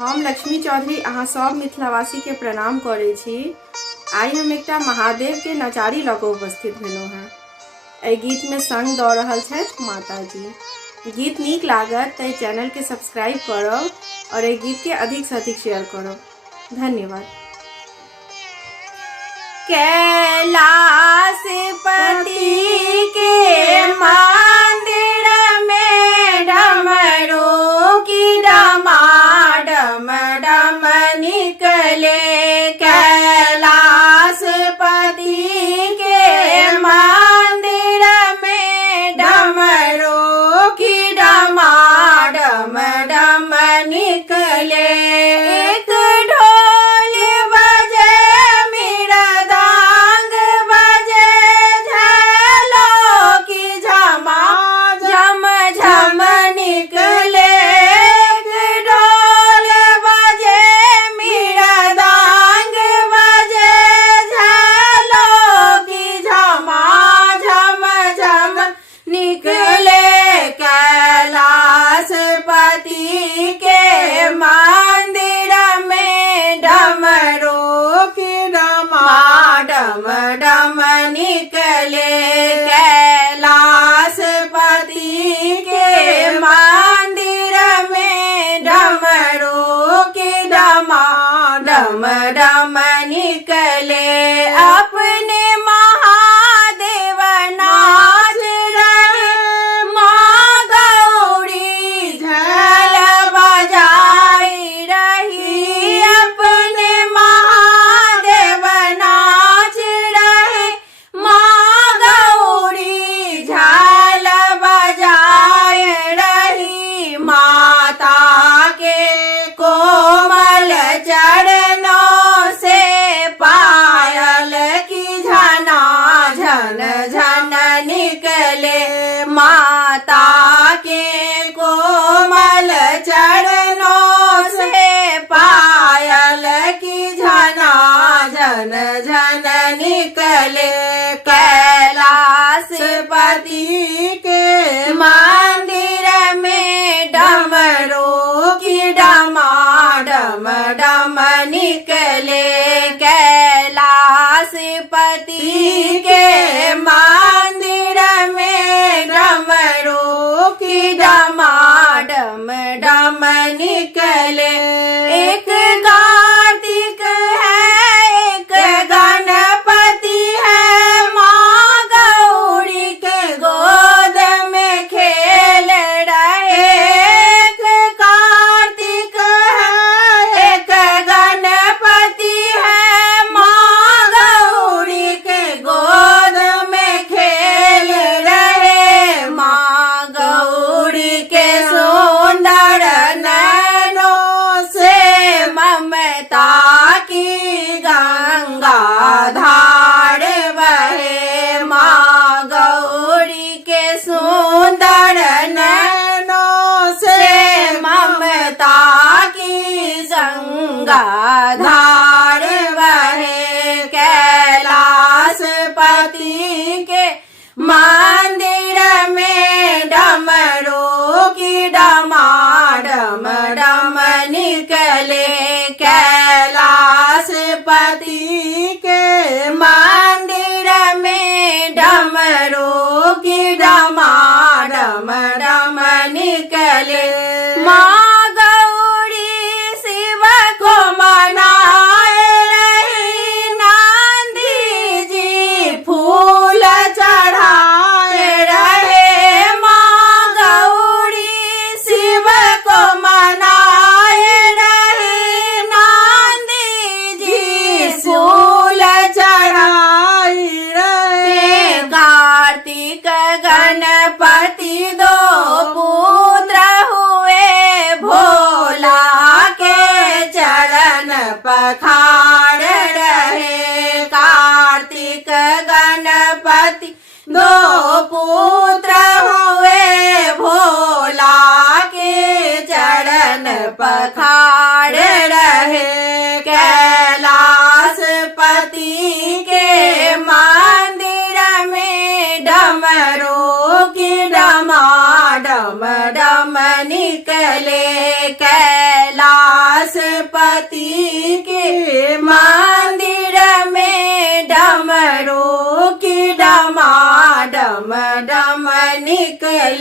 हम लक्ष्मी चौधरी अहाँ सब मिथिलावासी के प्रणाम करे छी। आई हम एकटा महादेव के नचारी लऽ कऽ उपस्थित भेलहुँ हैं। एहि गीत में संग दऽ रहल छथि माता जी। गीत नीक लागत तऽ चैनल के सब्सक्राइब करब और एहि गीत के अधिक से अधिक शेयर करब। धन्यवाद। कैलाशपति के मंदिर में डमरू की डमाडम डम निकले। कैलाशपति के मंदिर में डमरू की डमाडम डम निकले। एक ढोल बजे मृदंग बजे झालो की झमा झम झम निकले। एक ढोल बजे मृदंग बजे झालो की झमा झम झम निकले। कैलाशपति के मंदिर में डमरू की डमाडम डम निकले। कैलाशपति के मंदिर में डमरू की डमाडम डम निकले। अपने महादेव नाच रहे माँ गौरी झाल बजाई रही। अपने महादेव नाच रहे माँ गौरी झाल बजाए रही। माता के कोमल चरणों से पायल की झना झन झन निकले। माता के कोमल चरणों से पायल की झना झन झन निकले। कैलाशपति के मंदिर में डमरू की डमाडम डम निकले। कैलाशपति के मंदिर में डमरू की डमाडम डम निकले। एक कार्तिक है एक गणपति है माँ गौरी के गोद में खेल रहे। एक कार्तिक है एक गणपति है माँ गौरी के गोद में खेल रहे। माँ गौरी के सुंदर नैनों से ममता की गंगा धार बहे। माँ गौरी के सुंदर नैनों से ममता की गंगा धार बहे। कैलाशपति के मंदिर में डमरू की डमाडम डम निकले। कैलाशपति के मंदिर में डमरू की डमाडम डम निकले। माँ गौरी शिव को मनाए रही। नंदी जी फूल चढ़ाए रहे। माँ गौरी शिव को मनाए रही। नंदी जी फूल चढ़ाई रहे। कार्तिक गणपति दो पुत्र हुए भोला के चरण पखाड़ रहे। कार्तिक गणपति दो पुत्र हुए भोला के चरण पखाड़ रहे। कैलाशपति के मंदिर में डमरू की डमाडम डम निकले। कैलाश पति के मंदिर में डमरू की डमा डम डम निकले।